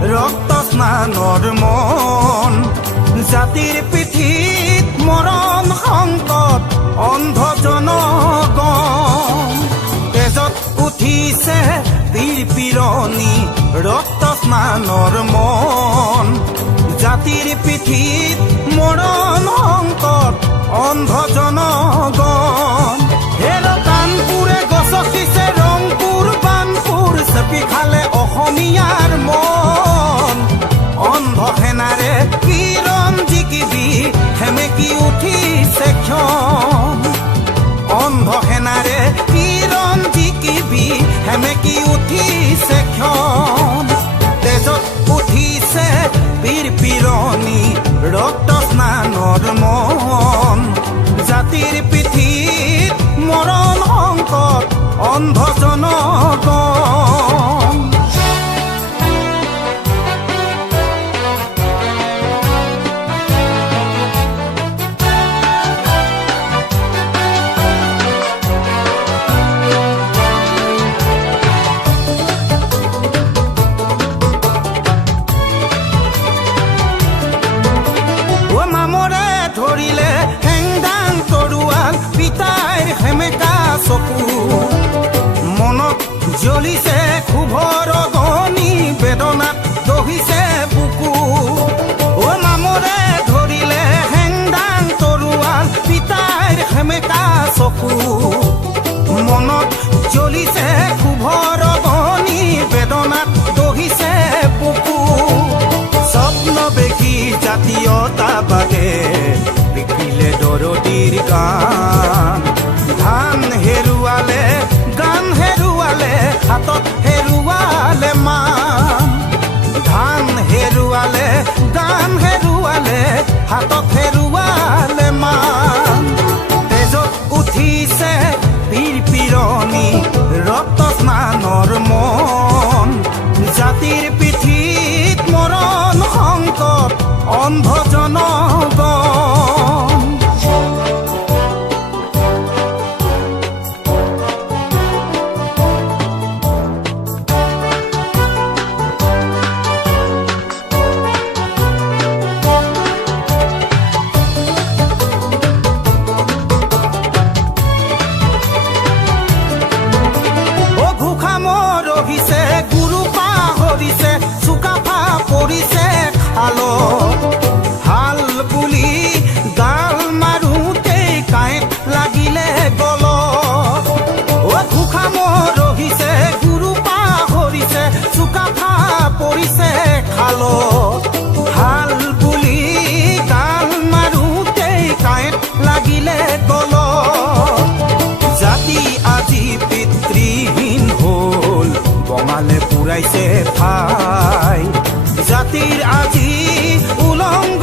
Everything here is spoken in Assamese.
ৰক্ত স্নানৰ মন জাতিৰ পিঠিত মৰণ সংকট অন্ধ জনগণ তেজত উঠিছে বীৰ পিৰণি ৰক্ত স্নানৰ মন জাতিৰ পিঠিত মৰণ সংকট অন্ধ জনগণ হেলো কানপুৰে গছকিছে ৰংপুৰ বানপুৰ চেপি খালে অসমীয়াৰ মন অন্ধ সেনাৰে কিৰণ জিকিবি সেমেকি উঠিছে ক্ষণ অন্ধ সেনাৰে কিৰণ জিকিবি সেমেকি উঠিছে ক্ষণ তেজত উঠিছে বীৰ পিৰণি ৰক্ত স্নানৰ মন জাতিৰ পিঠিত মৰণ সংকট অন্ধ জনগণ ধৰিলে হেংদাং তৰুৱাল পিতাইৰ সেমেকা চকু মনত জ্বলিছে ক্ষোভৰ অগ্নি বেদনাত দহিছে বুকু অ মামৰে ধৰিলে হেংদাং তৰুৱাল পিতাইৰ সেমেকা চকু মনত জ্বলিছে ক্ষোভৰ অগ্নি বেদনাত দহিছে বুকু স্বপ্ন দেখি জাতীয়তাবাদে বিকিলে দৰদীৰ গান ধান হেৰুৱালে গান হেৰুৱালে হাতত হেৰুৱালে মান ধান হেৰুৱালে গান হেৰুৱালে হাতত হেৰুৱালে মান তেজত উঠিছে বীৰ পিৰণি ৰক্ত স্নানৰ মন জাতিৰ পিঠিত মৰণ সংকট অন্ধ জনগণ ৰহিছে গুৰু পাহৰিছে চুকাফা পৰিছে খালত হাল বুলি গাল মাৰোঁতেই কাঁইট লাগিলে গলত অ ঘোষাম ৰহিছে গুৰু পাহৰিছে চুকাফা পৰিছে খালত হাল বুলি গাল মাৰোঁতেই কাঁইট লাগিলে গলত জাতি আজি পিতৃহীন হ'ল বঙালে পুৰাইছে ঠাই জাতিৰ আজি উলংঘ